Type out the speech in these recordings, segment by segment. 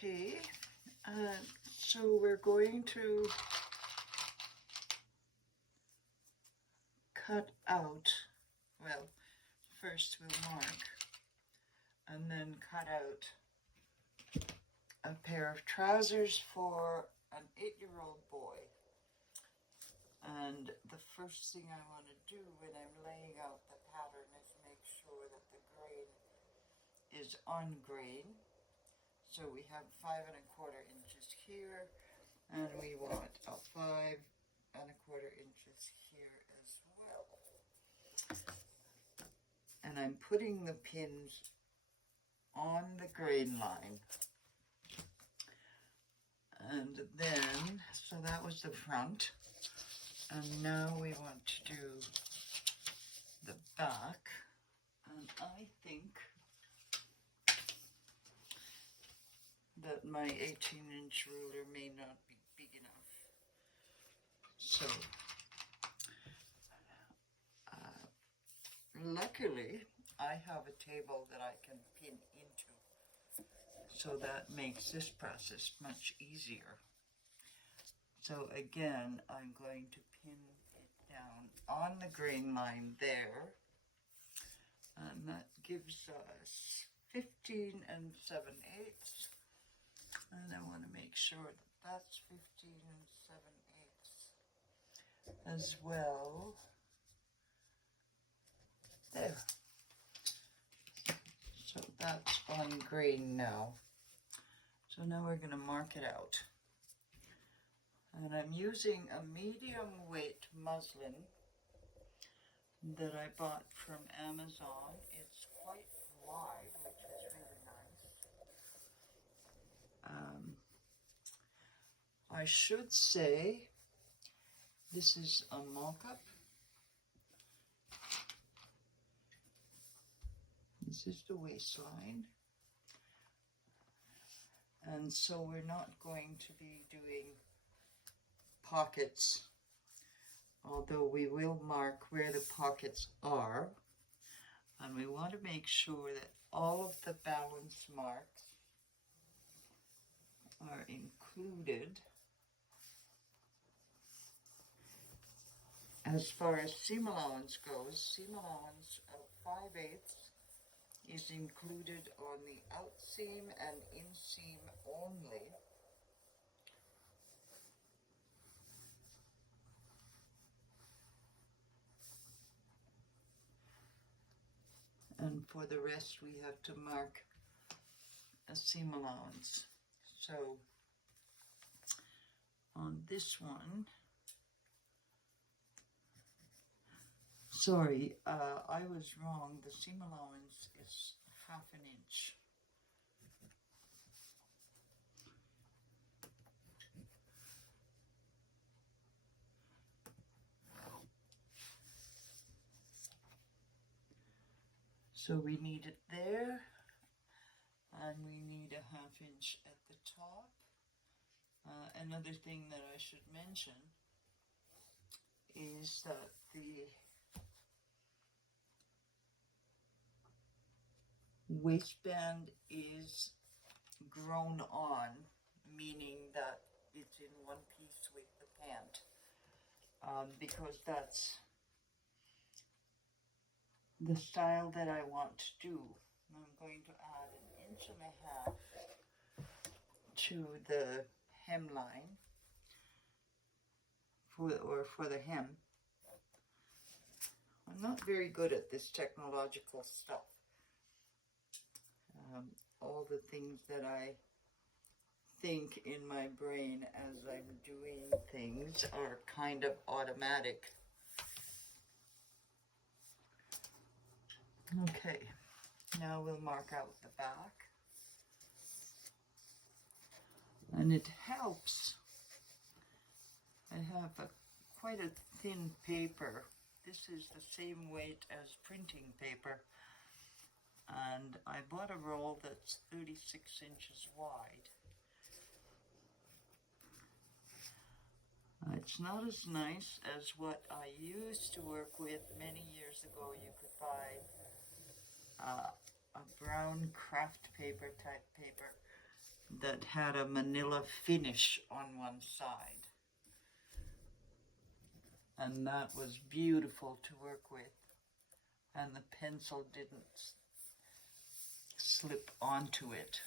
Okay, so we're going to cut out, well, first we'll mark and then cut out a pair of trousers for an 8-year-old boy. And the first thing I want to do when I'm laying out the pattern is make sure that the grain is on grain. So we have 5 1/4 inches here, and we want a 5 1/4 inches here as well. And I'm putting the pins on the grain line. And then, so that was the front. And now we want to do the back. And I think that my 18-inch ruler may not be big enough. So, luckily, I have a table that I can pin into. So that makes this process much easier. So again, I'm going to pin it down on the grain line there. And that gives us 15 7/8. And I want to make sure that that's 15 7/8 as well. There. So that's on grain now. So now we're going to mark it out. And I'm using a medium weight muslin that I bought from Amazon. It's quite wide, which is really nice. I should say this is a Mockup. This is the waistline. And so we're not going to be doing pockets, although we will mark where the pockets are. And we want to make sure that all of the balance marks are included. As far as seam allowance goes, seam allowance of 5/8 is included on the outseam and inseam only. And for the rest, we have to mark a seam allowance. So on this one, sorry, I was wrong. The seam allowance is 1/2 inch. So we need it there, and we need a 1/2 inch at the top. Another thing that I should mention is that the waistband is grown on, meaning that it's in one piece with the pant, because that's the style that I want to do. I'm going to add 1.5 inches to the hemline for the hem. I'm not very good at this technological stuff. All the things that I think in my brain as I'm doing things are kind of automatic. Okay, now we'll mark out the back. And it helps. I have quite a thin paper. This is the same weight as printing paper. And I bought a roll that's 36 inches wide. It's not as nice as what I used to work with many years ago. You could buy a brown craft paper type paper, that had a manila finish on one side. And that was beautiful to work with. And the pencil didn't slip onto it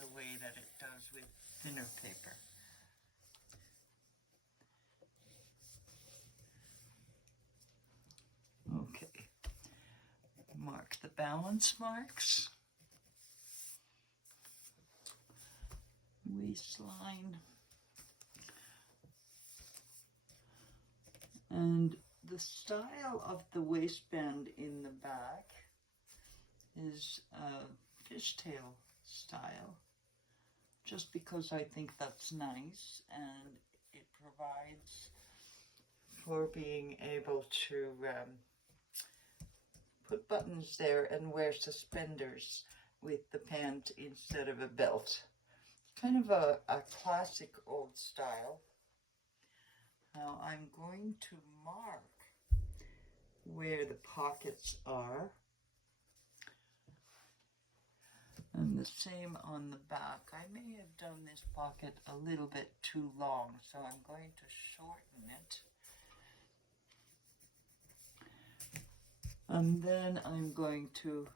the way that it does with thinner paper. Okay, mark the balance marks, waistline, and the style of the waistband in the back is a fishtail style, just because I think that's nice and it provides for being able to put buttons there and wear suspenders with the pant instead of a belt. Kind of a classic old style. Now I'm going to mark where the pockets are. And the same on the back. I may have done this pocket a little bit too long, so I'm going to shorten it. And then I'm going to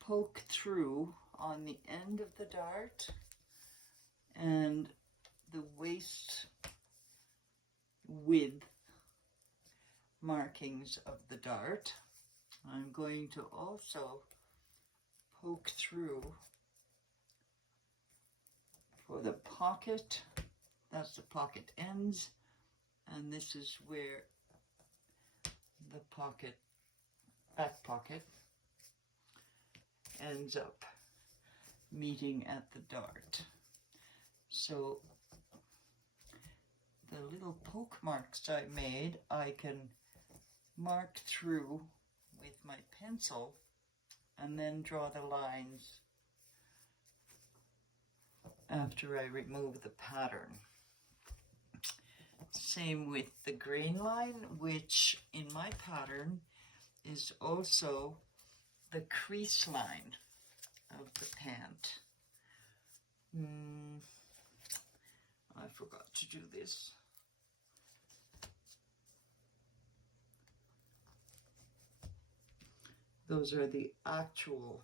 poke through on the end of the dart and the waist width markings of the dart. I'm going to also poke through for the pocket. That's the pocket ends, and this is where the pocket, back pocket, ends up meeting at the dart. So the little poke marks I made, I can mark through with my pencil and then draw the lines after I remove the pattern. Same with the grain line, which in my pattern is also the crease line of the pant. I forgot to do this. Those are the actual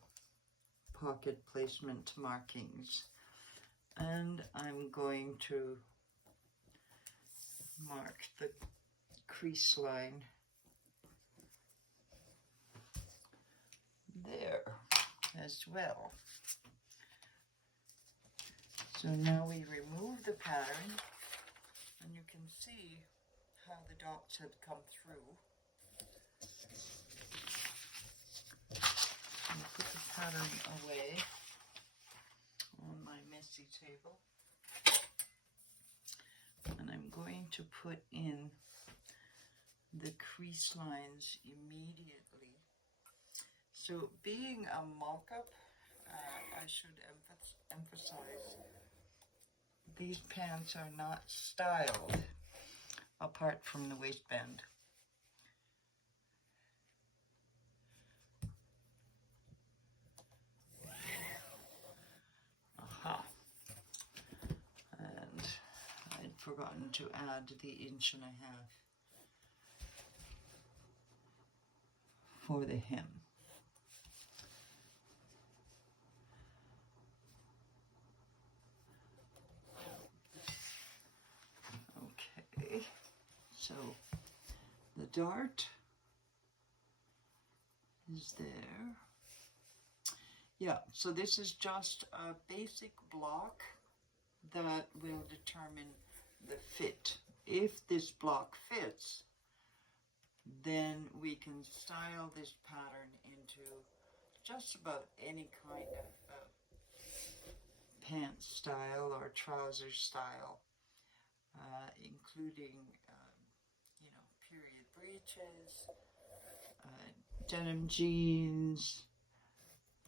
pocket placement markings. And I'm going to mark the crease line there as well. So now we remove the pattern, and you can see how the dots had come through. I'll put the pattern away on my messy table, and I'm going to put in the crease lines immediately. So being a mock-up, I should emphasize these pants are not styled apart from the waistband. Aha. And I'd forgotten to add the 1.5 inches for the hem. Okay, so the dart is there. Yeah, so this is just a basic block that will determine the fit. If this block fits, then we can style this pattern into just about any kind of pants style or trouser style, including you know, period breeches, denim jeans,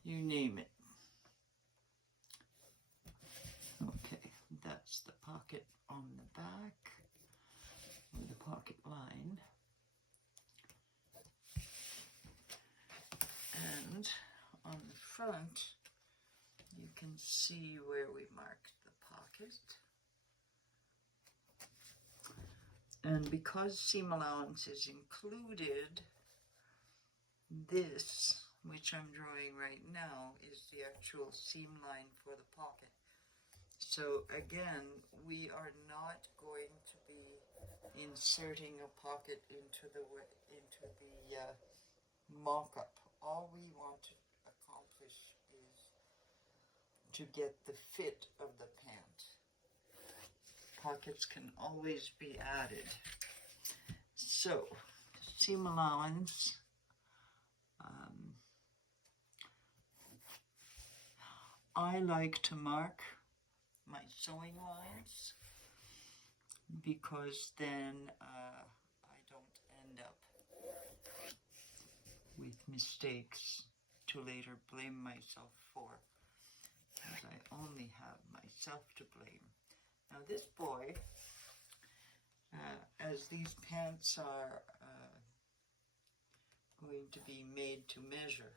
you name it. Okay, that's the pocket on the back, or the pocket line. And on the front, you can see where we marked the pocket. And because seam allowance is included, this, which I'm drawing right now, is the actual seam line for the pocket. So again, we are not going to be inserting a pocket into the mock-up. All we want to accomplish is to get the fit of the pant. Pockets can always be added. So, seam allowance. I like to mark my sewing lines because then I don't end up with mistakes to later blame myself for, as I only have myself to blame. Now this boy, as these pants are going to be made to measure,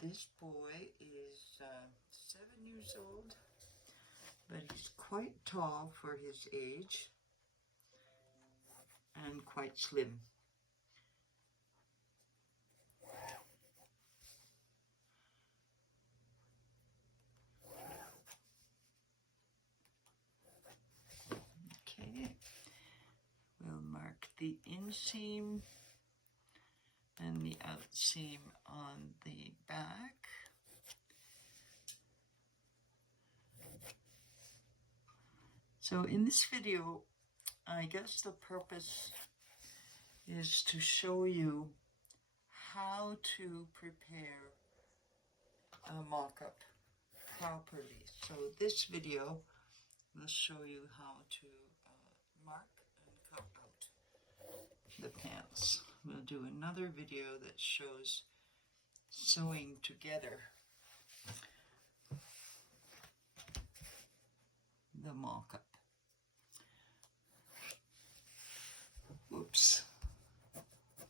this boy is 7 years old, but he's quite tall for his age and quite slim. Okay, we'll mark the inseam and the outseam on the back. So in this video, I guess the purpose is to show you how to prepare a mock-up properly. So this video will show you how to mark and cut out the pants. We'll do another video that shows sewing together the mock-up. Oops.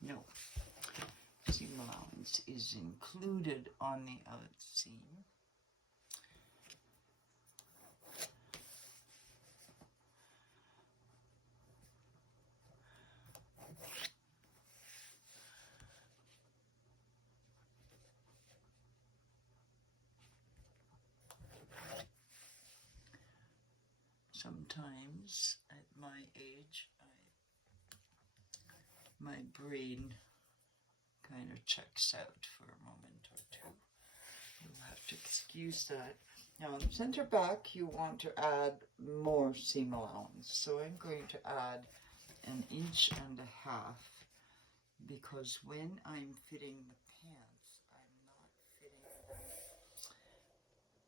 No. Seam allowance is included on the outseam. Sometimes at my age, my brain kind of checks out for a moment or two. You'll have to excuse that. Now in center back, you want to add more seam allowance. So I'm going to add 1.5 inches because when I'm fitting the pants, I'm not fitting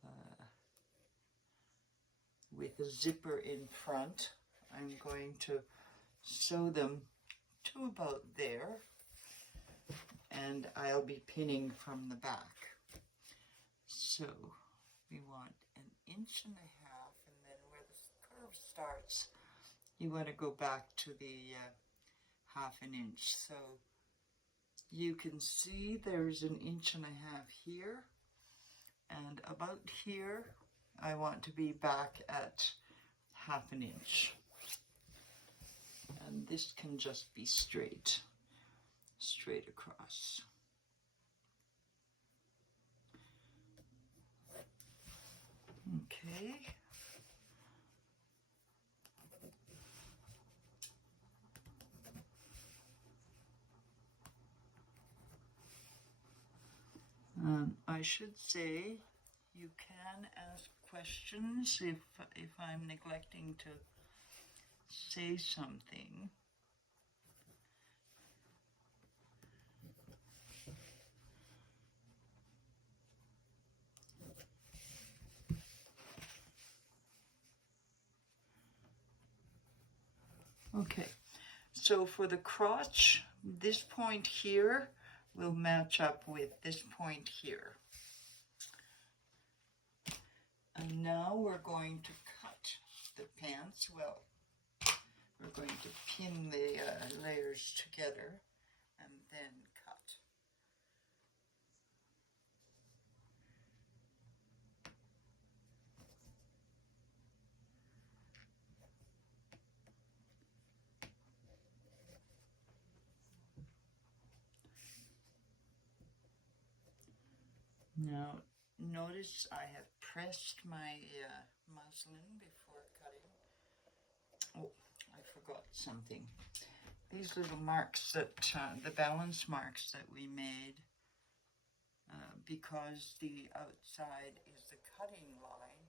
them with a zipper in front. I'm going to sew them to about there, and I'll be pinning from the back. So we want 1.5 inches, and then where the curve starts, you want to go back to the 1/2 inch. So you can see there's 1.5 inches here, and about here I want to be back at 1/2 inch. And this can just be straight across. Okay. I should say you can ask questions if I'm neglecting to say something. Okay, so for the crotch, this point here will match up with this point here. And now we're going to cut the pants. Well, we're going to pin the layers together and then cut. Now, notice I have pressed my muslin before cutting. Oh, I forgot something. These little marks that, the balance marks that we made, because the outside is the cutting line,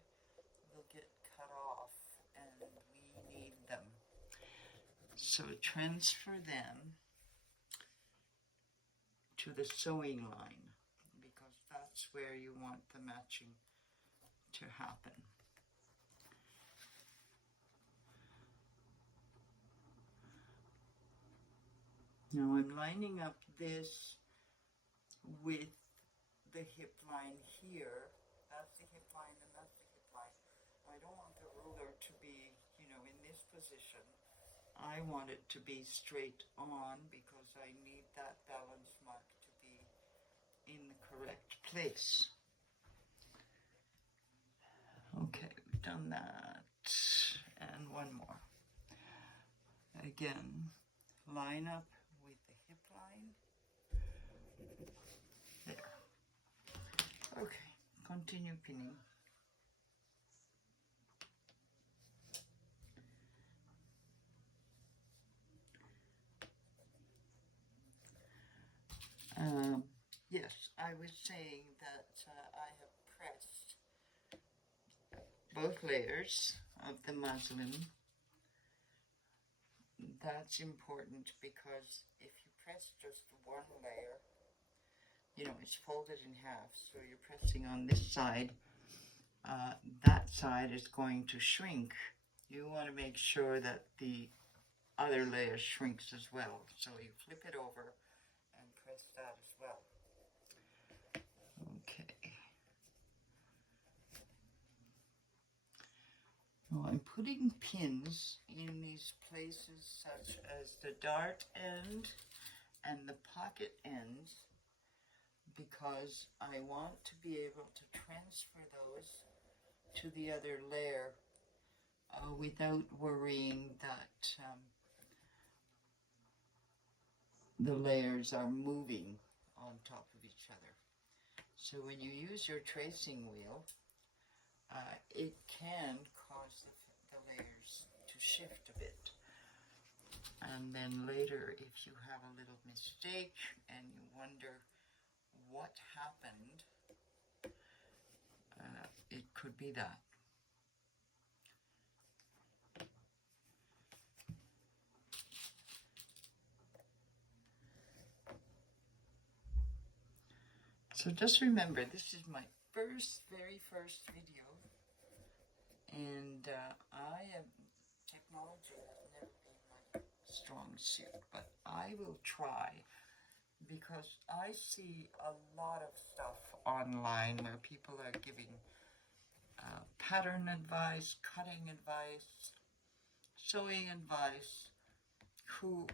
will get cut off and we need them. So transfer them to the sewing line, because that's where you want the matching to happen. Now I'm lining up this with the hip line here. That's the hip line and that's the hip line. I don't want the ruler to be, in this position. I want it to be straight on because I need that balance mark to be in the correct place. Okay, we've done that. And one more. Again, line up with the hip line. There. Okay, continue pinning. Yes, I was saying that I have pressed both layers of the muslin. That's important because if you press just one layer, it's folded in half, so you're pressing on this side, that side is going to shrink. You want to make sure that the other layer shrinks as well, so you flip it over and press that as well. Okay. Now I'm putting pins in these places such as the dart end and the pocket ends because I want to be able to transfer those to the other layer without worrying that the layers are moving on top of each other. So when you use your tracing wheel, it can cause the layers to shift a bit. And then later, if you have a little mistake and you wonder what happened, it could be that. So just remember, this is my very first video, and technology has never been my strong suit, but I will try, because I see a lot of stuff online where people are giving pattern advice, cutting advice, sewing advice, who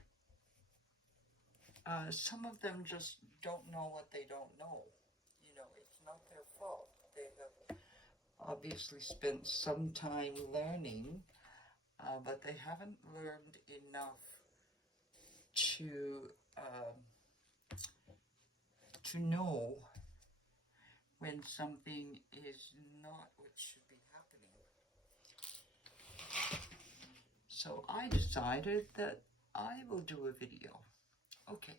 some of them just don't know what they don't know. It's not their fault. They have obviously spent some time learning, but they haven't learned enough to know when something is not what should be happening. So I decided that I will do a video. Okay,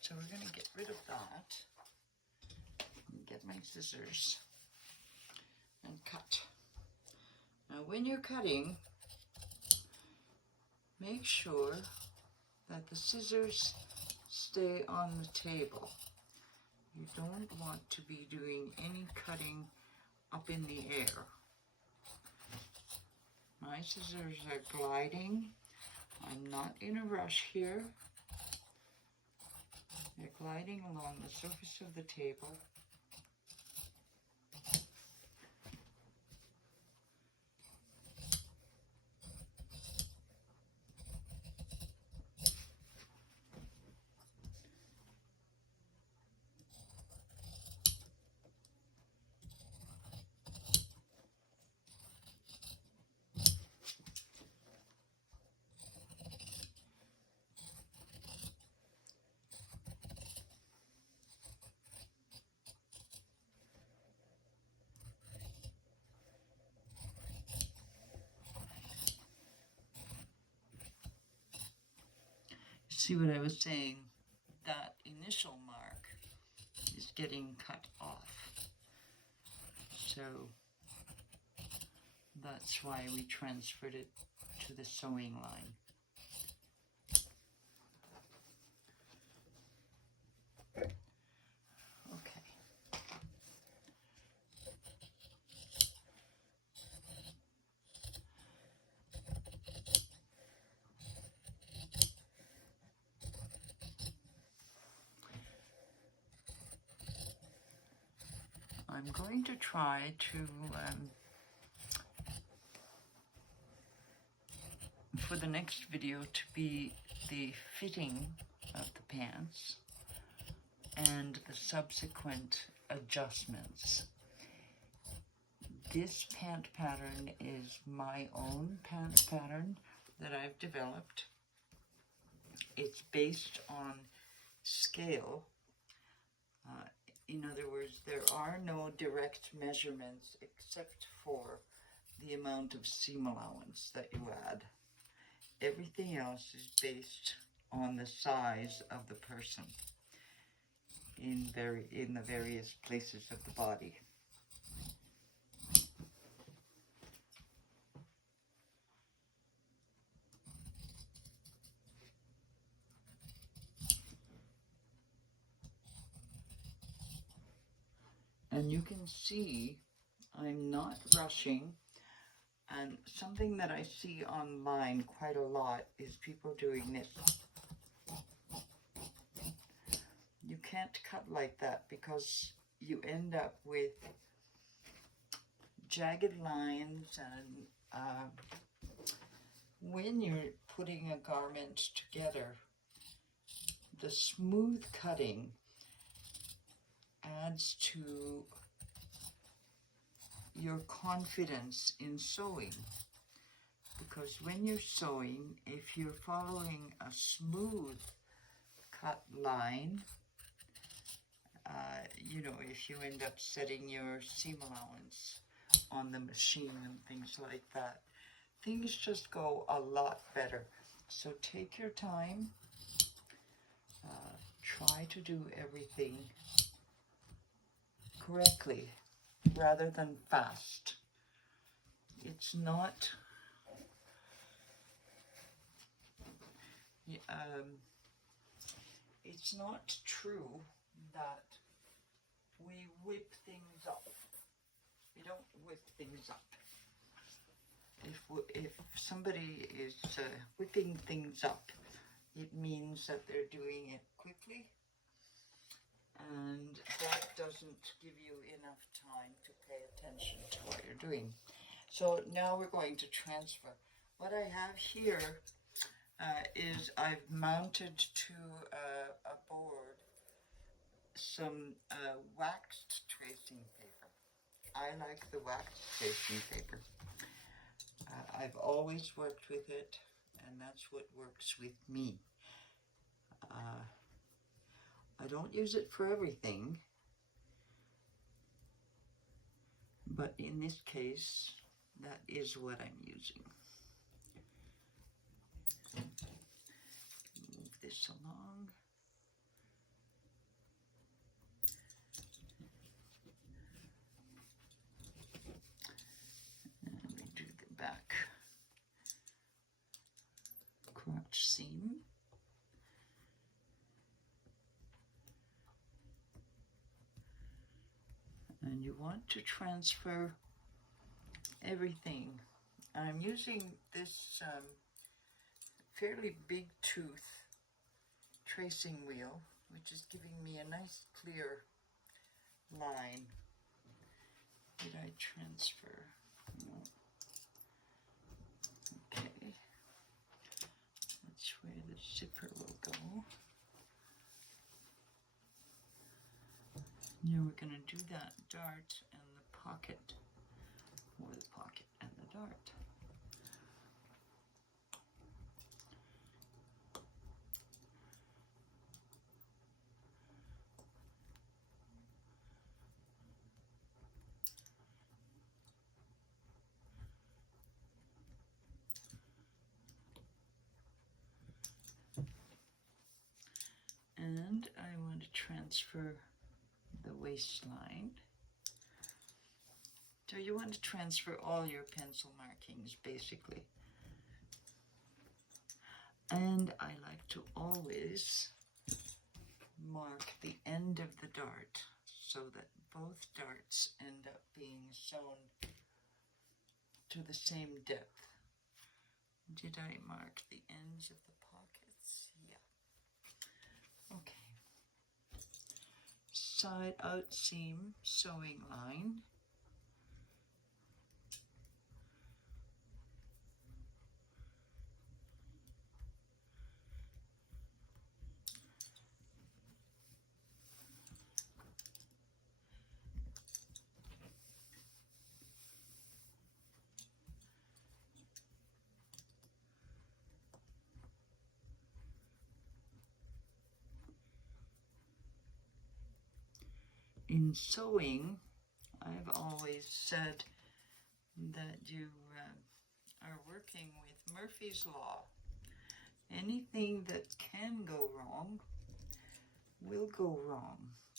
so we're going to get rid of that. Get my scissors and cut. Now when you're cutting, make sure that the scissors stay on the table. You don't want to be doing any cutting up in the air. My scissors are gliding. I'm not in a rush here. They're gliding along the surface of the table. see what I was saying? That initial mark is getting cut off. So that's why we transferred it to the sewing line. Okay. I'm going to try to, for the next video, to be the fitting of the pants and the subsequent adjustments. This pant pattern is my own pant pattern that I've developed. It's based on scale. In other words, there are no direct measurements except for the amount of seam allowance that you add. Everything else is based on the size of the person in the various places of the body. And you can see I'm not rushing. And something that I see online quite a lot is people doing this. You can't cut like that because you end up with jagged lines, and when you're putting a garment together, the smooth cutting adds to your confidence in sewing, because when you're sewing, if you're following a smooth cut line, you know, if you end up setting your seam allowance on the machine and things like that, things just go a lot better. So take your time, try to do everything correctly rather than fast. It's not true that we whip things up. We don't whip things up. If somebody is whipping things up, it means that they're doing it quickly, and that doesn't give you enough time to pay attention to what you're doing. So now we're going to transfer. What I have here is I've mounted to a board some waxed tracing paper. I like the waxed tracing paper. I've always worked with it, and that's what works with me. I don't use it for everything, but in this case, that is what I'm using. Move this along. And we do the back crotch seam. And you want to transfer everything. I'm using this fairly big tooth tracing wheel, which is giving me a nice clear line. Did I transfer? No. Okay. That's where the zipper will go. Now we're going to do that dart and the pocket, or the pocket and the dart. transfer the waistline. So you want to transfer all your pencil markings, basically. And I like to always mark the end of the dart so that both darts end up being sewn to the same depth. Did I mark the ends of the pockets? Yeah. Okay. Side out seam sewing line. In sewing, I've always said that you are working with Murphy's Law. Anything that can go wrong will go wrong,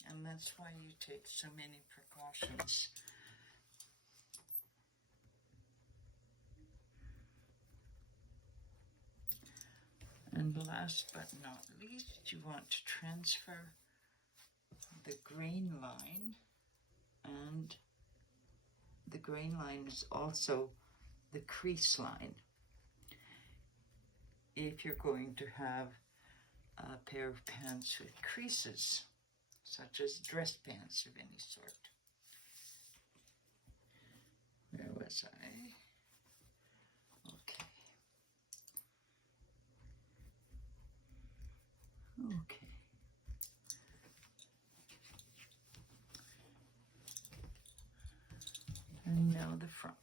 and that's why you take so many precautions. And last but not least, you want to transfer the grain line, and the grain line is also the crease line. If you're going to have a pair of pants with creases, such as dress pants of any sort. Where was I? Okay. Okay. And now the front.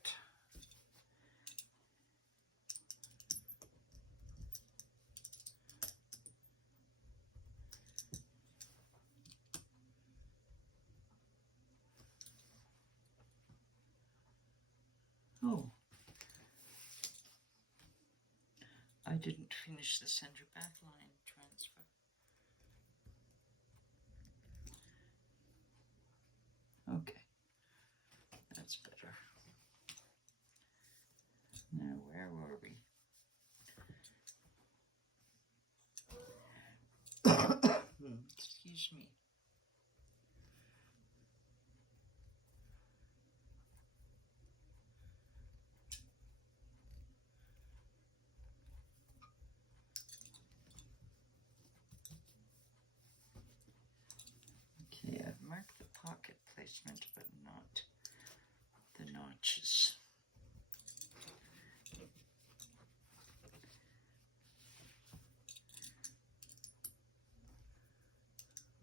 Oh, I didn't finish the center back line transfer. Okay, that's better. Now, where were we? Excuse me. Okay, I've marked the pocket placement, but not the notches.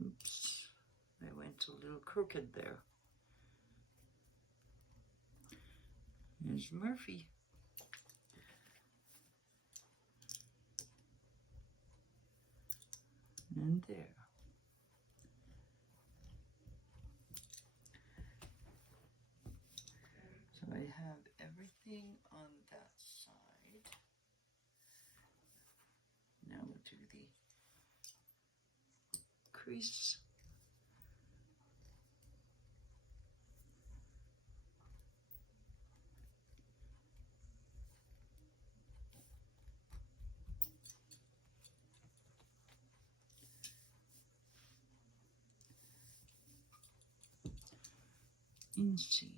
Oops, I went a little crooked there. There's Murphy. And there. So I have everything on that side. Now we'll do the crease. Inseam.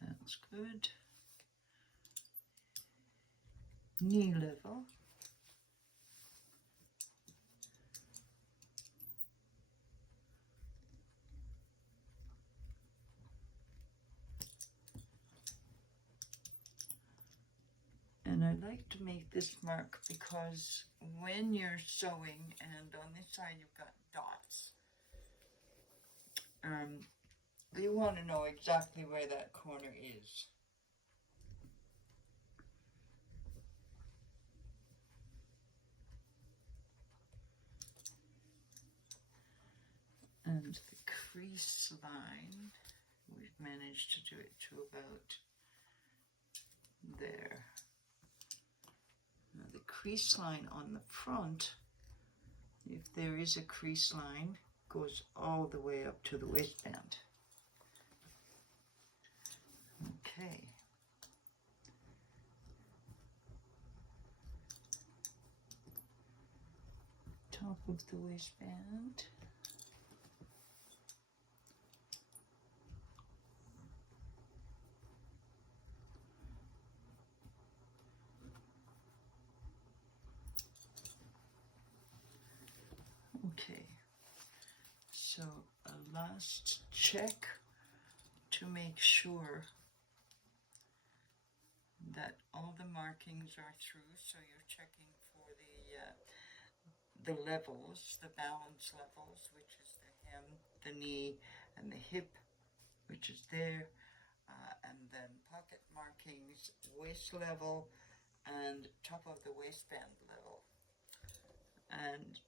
That's good. Knee level. And I like to make this mark because when you're sewing, and on this side you've got dots, you want to know exactly where that corner is. And And the crease line, we've managed to do it to about there. Now the crease line on the front, if there is a crease line, goes all the way up to the waistband. Okay. Top of the waistband. Okay, so a last check to make sure that all the markings are through. So you're checking for the levels, the balance levels, which is the hem, the knee, and the hip, which is there, and then pocket markings, waist level, and top of the waistband level. And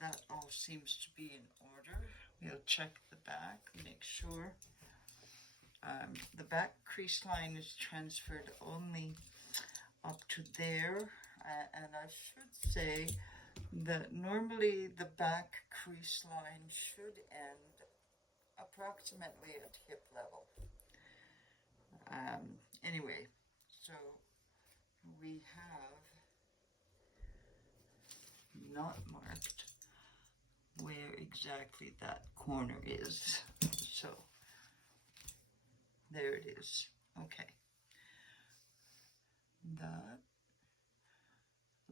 that all seems to be in order. We'll check the back, make sure. The back crease line is transferred only up to there, and I should say that normally the back crease line should end approximately at hip level. Anyway, so we have not marked where exactly that corner is. So there it is. Okay. That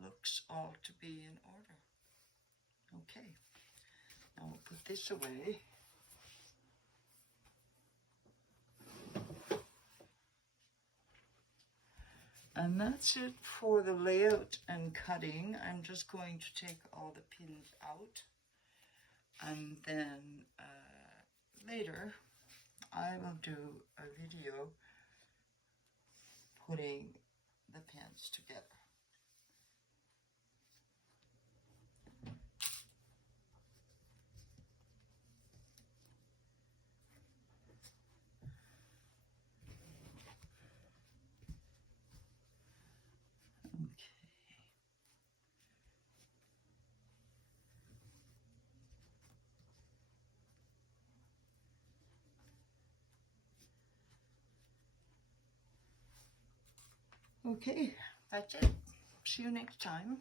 looks all to be in order. Okay. Now we'll put this away. And that's it for the layout and cutting. I'm just going to take all the pins out, and then later I will do a video putting the pants together. Okay, that's it. See you next time.